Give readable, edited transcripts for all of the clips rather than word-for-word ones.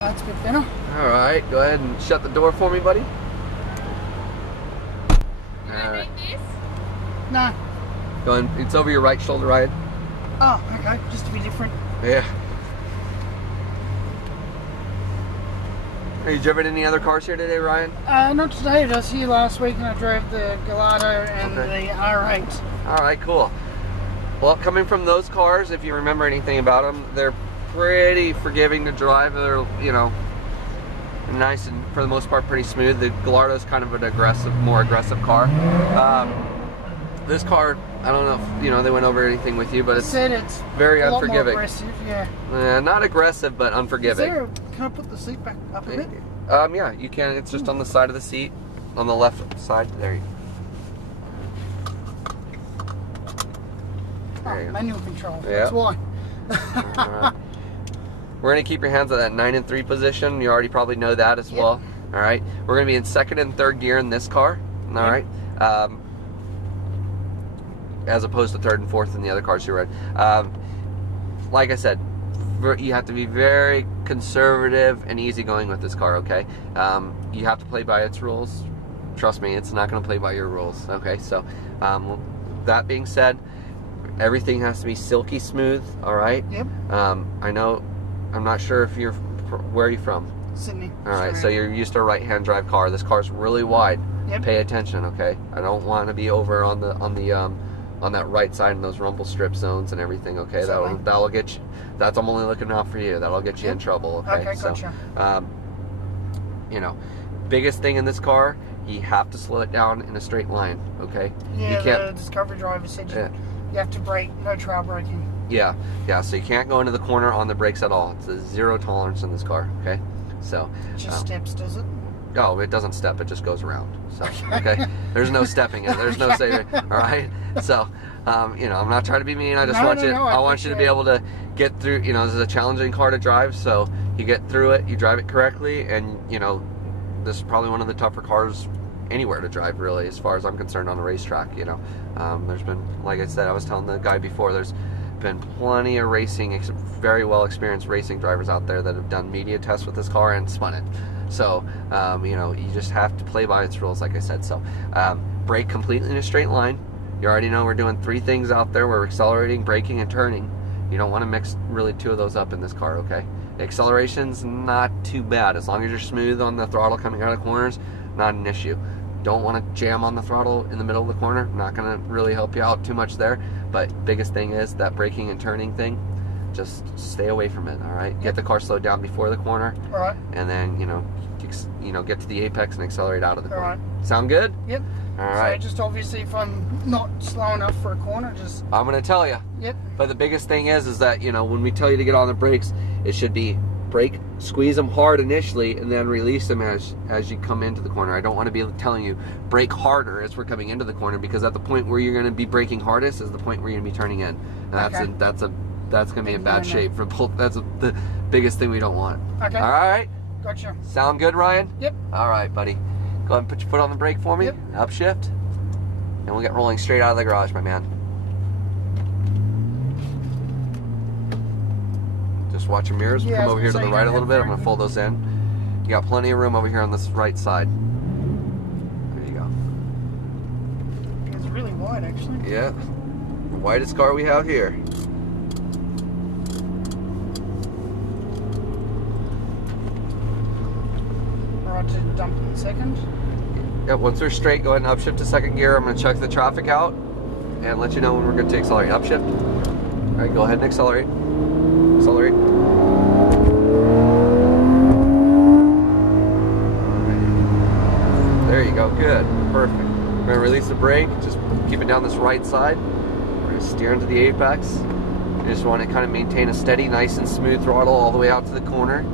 That's a bit better. Alright, go ahead and shut the door for me, buddy. Did I make this? No. Go ahead, it's over your right shoulder, Ryan. Oh, okay. Just to be different. Yeah. Have you driven any other cars here today, Ryan? Not today. I was here last week and I drove the Gallardo and the R8. Alright, cool. Well, coming from those cars, if you remember anything about them, they're pretty forgiving to drive. They're, you know, nice and for the most part pretty smooth. The Gallardo is kind of an aggressive, more aggressive car. This car, I don't know if, you know, they went over anything with you, but it's very a lot unforgiving. more aggressive, yeah. Not aggressive, but unforgiving. Can I put the seat back up a bit? Yeah, you can. It's just on the side of the seat, on the left side. There you go. Oh, manual control. Yeah. That's why. Alright. We're going to keep your hands at that 9 and 3 position. You already probably know that as well. Alright. We're going to be in second and third gear in this car. Alright. As opposed to third and fourth in the other cars you ride. Like I said, you have to be very conservative and easygoing with this car, okay? You have to play by its rules. Trust me, it's not going to play by your rules, okay? So, that being said, everything has to be silky smooth, alright? Yep. I know, I'm not sure if you're, where are you from? Sydney. Alright, so you're used to a right-hand drive car. This car's really wide. Yep. Pay attention, okay? I don't want to be over on that right side in those rumble strip zones and everything, okay? That'll get you, I'm only looking out for you. That'll get you in trouble, okay? Okay, gotcha. So, you know, biggest thing in this car, you have to slow it down in a straight line, okay? Yeah, you can't, the Discovery driver said you have to brake, no trail braking. Yeah, so you can't go into the corner on the brakes at all. It's a zero tolerance in this car, okay? So it just steps, does it? Oh, it doesn't step, it just goes around. So, okay? There's no stepping in, there's no saving, alright? So, you know, I'm not trying to be mean, I just want you, I want you to be able to get through, you know, this is a challenging car to drive, so you get through it, you drive it correctly, and, you know, this is probably one of the tougher cars anywhere to drive, really, as far as I'm concerned on a racetrack, you know. There's been, like I said, I was telling the guy before, there's been plenty of very well experienced racing drivers out there that have done media tests with this car and spun it. So, you know, you just have to play by its rules, like I said. So, brake completely in a straight line. You already know we're doing 3 things out there. We're accelerating, braking, and turning. You don't want to mix really 2 of those up in this car, okay? The acceleration's not too bad. As long as you're smooth on the throttle coming out of corners, not an issue. Don't want to jam on the throttle in the middle of the corner. Not going to really help you out too much there. But biggest thing is that braking and turning thing. Just stay away from it, all right? Get the car slowed down before the corner. All right. And then, you know, get to the apex and accelerate out of the corner. All right. Sound good? Yep. All right. So just obviously if I'm not slow enough for a corner, just... I'm going to tell you. Yep. But the biggest thing is that, you know, when we tell you to get on the brakes, it should be brake, squeeze them hard initially, and then release them as you come into the corner. I don't want to be telling you brake harder as we're coming into the corner, because at the point where you're going to be braking hardest is the point where you're going to be turning in. And that's going to be in bad shape for both. That's the biggest thing we don't want. Okay. All right. Gotcha. Sound good, Ryan? Yep. All right, buddy. Go ahead and put your foot on the brake for me. Yep. Upshift. And we'll get rolling straight out of the garage, my man. Just watch your mirrors. Come over here to the right a little bit. I'm going to fold those in. You got plenty of room over here on this right side. There you go. It's really wide, actually. Yeah. The widest car we have here. Alright, to dump in second. Yep, once we're straight, go ahead and upshift to second gear. I'm going to check the traffic out and let you know when we're good to accelerate. Upshift. All right, go ahead and accelerate. Accelerate. There you go, good, perfect. We're going to release the brake, just keep it down this right side. We're going to steer into the apex. You just want to kind of maintain a steady, nice and smooth throttle all the way out to the corner.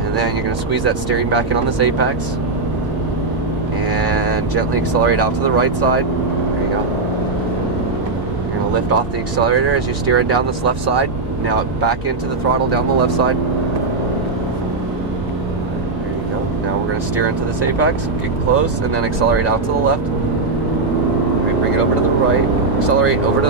And then you're going to squeeze that steering back in on this apex. And gently accelerate out to the right side. There you go. You're going to lift off the accelerator as you steer it down this left side. Now back into the throttle down the left side. There you go. Now we're going to steer into this apex, get close, and then accelerate out to the left. Bring it over to the right. Accelerate over to...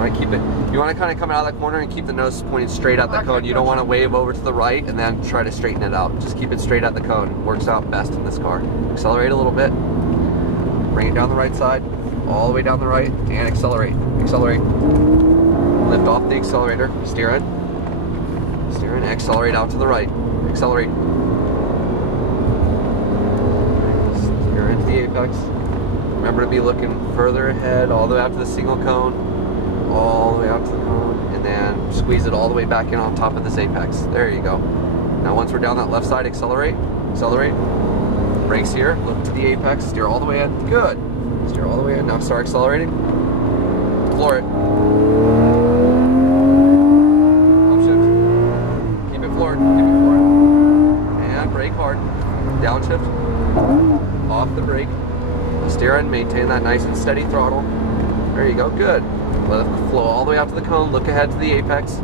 Alright, keep it. You want to kind of come out of that corner and keep the nose pointing straight at the cone. You don't want to wave over to the right and then try to straighten it out. Just keep it straight at the cone. Works out best in this car. Accelerate a little bit. Bring it down the right side, all the way down the right, and accelerate. Accelerate. Lift off the accelerator. Steer in. Steer in. Accelerate out to the right. Accelerate. Steer into the apex. Remember to be looking further ahead, all the way out to the single cone, all the way out to the cone, and then squeeze it all the way back in on top of this apex. There you go. Now once we're down that left side, accelerate, accelerate. Brakes here, look to the apex, steer all the way in. Good. Steer all the way in. Now start accelerating. Floor it. Upshift. Keep it floored. Keep it floored. And brake hard. Downshift. Off the brake. Steer in, maintain that nice and steady throttle. There you go, good. Let it flow all the way out to the cone, look ahead to the apex.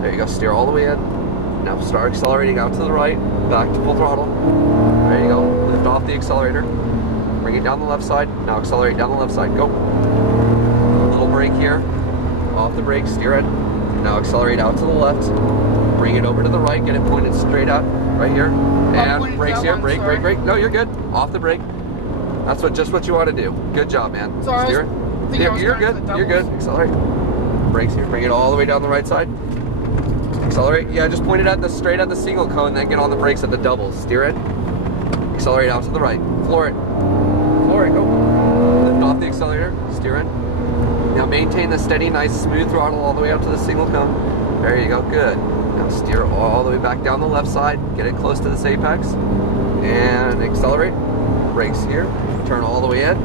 There you go, steer all the way in. Now start accelerating out to the right, back to full throttle. There you go, lift off the accelerator. Bring it down the left side, now accelerate down the left side, go. Little brake here, off the brake, steer it. Now accelerate out to the left. Bring it over to the right, get it pointed straight out, right here. And brakes here, brake, brake, brake. No, you're good, off the brake. That's just what you want to do. Good job, man. Sorry, steer it. You're good. You're good. Accelerate. Brakes here. Bring it all the way down the right side. Accelerate. Yeah, just point it at straight at the single cone, then get on the brakes at the doubles. Steer it. Accelerate out to the right. Floor it. Floor it. Go. Lift off the accelerator. Steer in. Now maintain the steady, nice, smooth throttle all the way up to the single cone. There you go. Good. Now steer all the way back down the left side. Get it close to this apex. And accelerate. Brakes here. Turn all the way in.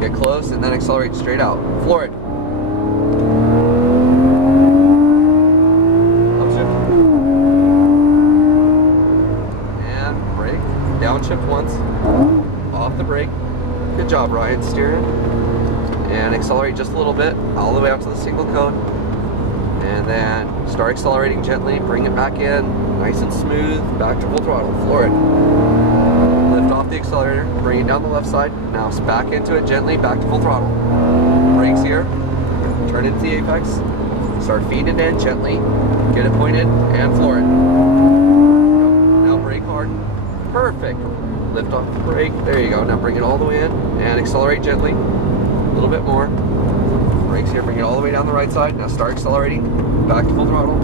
Get close and then accelerate straight out. Floor it. Upshift. And brake. Downshift once. Off the brake. Good job, Ryan. Steer in. And accelerate just a little bit, all the way out to the single cone. And then start accelerating gently. Bring it back in. Nice and smooth. Back to full throttle. Floor it. Lift off the accelerator, bring it down the left side. Now back into it gently, back to full throttle. Brakes here, turn into the apex. Start feeding it in gently, get it pointed, and floor it. Now brake hard. Perfect. Lift off the brake. There you go. Now bring it all the way in and accelerate gently. A little bit more. Brakes here, bring it all the way down the right side. Now start accelerating, back to full throttle.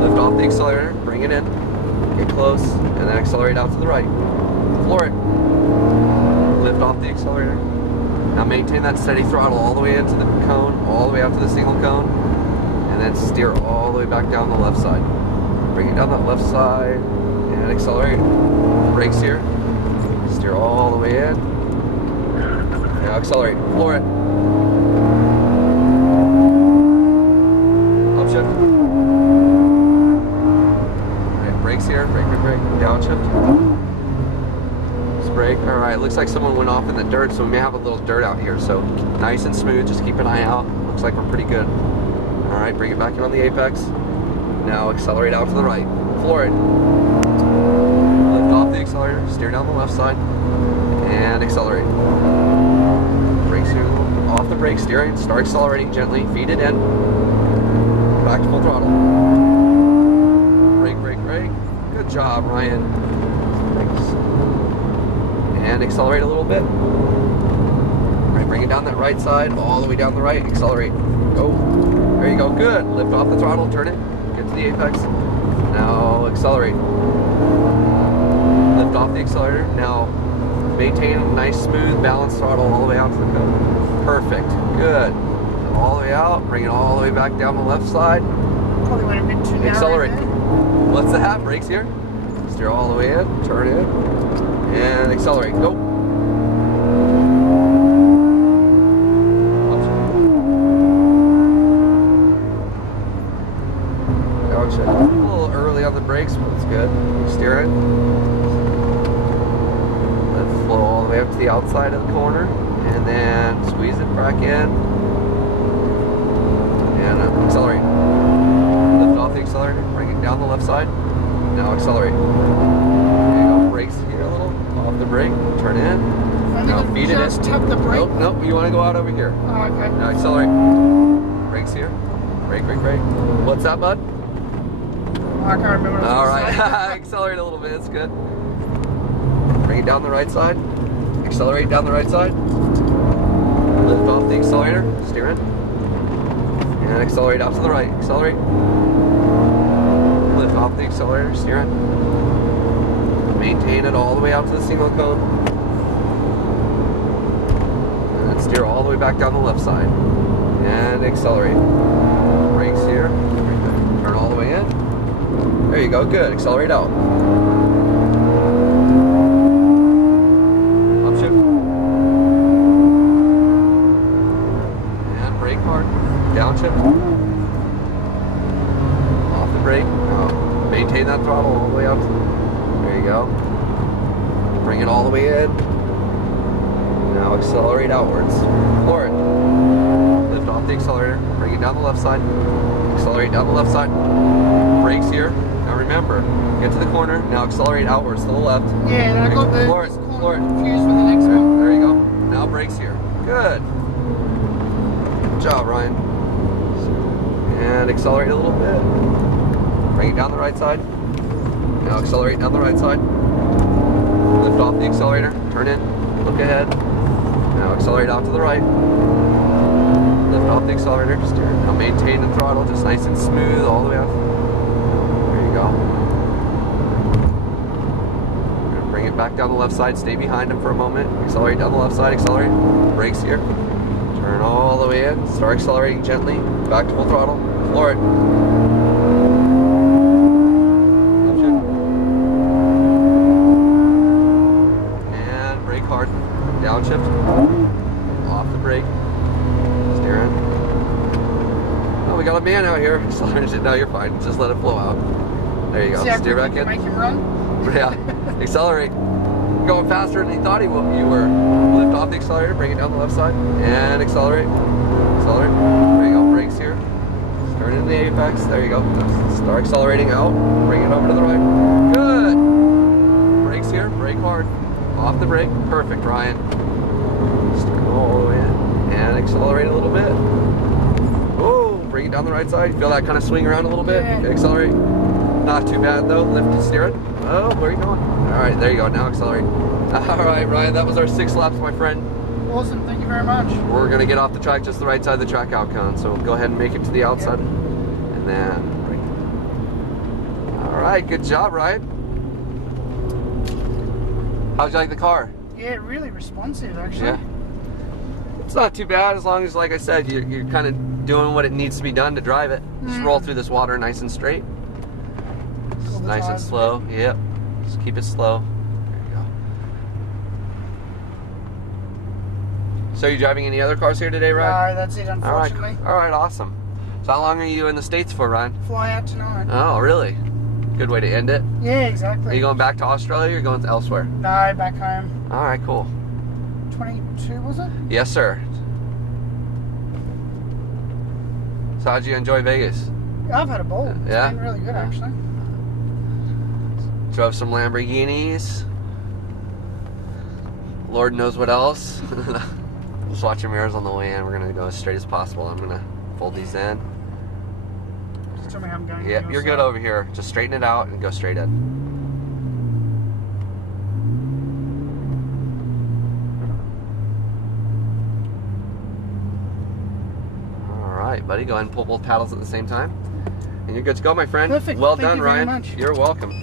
Lift off the accelerator, bring it in, get close, and then accelerate out to the right. Floor it. Lift off the accelerator. Now maintain that steady throttle all the way into the cone, all the way out to the single cone, and then steer all the way back down the left side. Bring it down that left side and accelerate. Brakes here. Steer all the way in. Now accelerate. Floor it. Upshift. Alright, brakes here. Brake, brake, brake. Downshift. Brake. All right, looks like someone went off in the dirt, so we may have a little dirt out here. So nice and smooth, just keep an eye out. Looks like we're pretty good. All right, bring it back in on the apex. Now accelerate out to the right. Floor it. Lift off the accelerator, steer down the left side, and accelerate. Brakes here, off the brake, steering, start accelerating gently, feed it in. Back to full throttle. Brake, brake, brake. Good job, Ryan. Brakes. And accelerate a little bit. Right, bring it down that right side, all the way down the right, accelerate. Go. There you go, good. Lift off the throttle, turn it, get to the apex. Now accelerate. Lift off the accelerator. Now maintain a nice, smooth, balanced throttle all the way out to the cone. Perfect, good. All the way out, bring it all the way back down the left side. Probably went a bit too narrow. Accelerate. What's the hat? Brakes here. Steer all the way in, turn in. And accelerate. Go. Downshift. A little early on the brakes, but it's good. Steer it. Let it flow all the way up to the outside of the corner. And then squeeze it back in. And accelerate. Lift off the accelerator. Bring it down the left side. Now accelerate. There you go. Brakes here a little. Off the brake, turn in. Now feed it in. Just tap the brake. Nope, you want to go out over here. Oh, okay. Now accelerate. Brakes here. Brake. What's that, bud? I can't remember. All right. Accelerate a little bit. It's good. Bring it down the right side. Accelerate down the right side. Lift off the accelerator. Steer in. And accelerate out to the right. Accelerate. Lift off the accelerator. Steer in. Maintain it all the way out to the signal cone. And then steer all the way back down the left side. And accelerate. Brakes here. Turn all the way in. There you go. Good. Accelerate out. Upshift. And brake hard. Downshift. Off the brake. Now maintain that throttle all the way up. There you go. Bring it all the way in. Now accelerate outwards. Floor it. Lift off the accelerator. Bring it down the left side. Accelerate down the left side. Brakes here. Now remember, get to the corner. Now accelerate outwards to the left. Yeah, and I got the floor it. confused with the next one. There you go. Now brakes here. Good. Good job, Ryan. And accelerate a little bit. Bring it down the right side. Now accelerate down the right side. Lift off the accelerator. Turn in. Look ahead. Now accelerate out to the right. Lift off the accelerator. Steer. Now maintain the throttle just nice and smooth all the way out. There you go. We're going to bring it back down the left side. Stay behind him for a moment. Accelerate down the left side. Accelerate. Brakes here. Turn all the way in. Start accelerating gently. Back to full throttle. Floor it. And brake hard. Downshift. Off the brake. Steer in. Oh, we got a man out here. No, you're fine. Just let it flow out. There you go. Steer back in. Make him run. Yeah. Accelerate. Going faster than he thought you were. Lift off the accelerator. Bring it down the left side. And accelerate. Accelerate. There you go. Brakes here. Turn into the apex. There you go. Start accelerating out. Bring it over to the right. Good. Brakes here. Brake hard. Off the brake. Perfect, Ryan. Start all the way in. And accelerate a little bit. Oh, bring it down the right side. Feel that kind of swing around a little bit. Yeah. Okay, accelerate. Not too bad though. Lift and steer it. Oh, where are you going? All right, there you go. Now accelerate. All right, Ryan, that was our 6 laps, my friend. Awesome. Thank you very much. We're gonna get off the track just the right side of the track out cone. So go ahead and make it to the outside, and then. All right, good job, Ryan. How'd you like the car? Yeah, really responsive, actually. Yeah. It's not too bad as long as, like I said, you're kind of doing what it needs to be done to drive it. Just roll through this water nice and straight. Nice and slow. Yep. Just keep it slow. There you go. So you driving any other cars here today, Ryan? No, that's it, unfortunately. All right, awesome. So how long are you in the States for, Ryan? Fly out tonight. Oh, really? Good way to end it. Yeah, exactly. Are you going back to Australia or are you going elsewhere? No, back home. All right, cool. 22, was it? Yes, sir. So how'd you enjoy Vegas? I've had a ball. Yeah? It's been really good, actually. Drove some Lamborghinis. Lord knows what else. Just watch your mirrors on the way in. We're going to go as straight as possible. I'm going to fold these in. Just tell me how I'm going. Yep, you're good over here. Just straighten it out and go straight in. Alright, buddy. Go ahead and pull both paddles at the same time. And you're good to go, my friend. Perfect. Well Thank done, you very Ryan. much. You're welcome.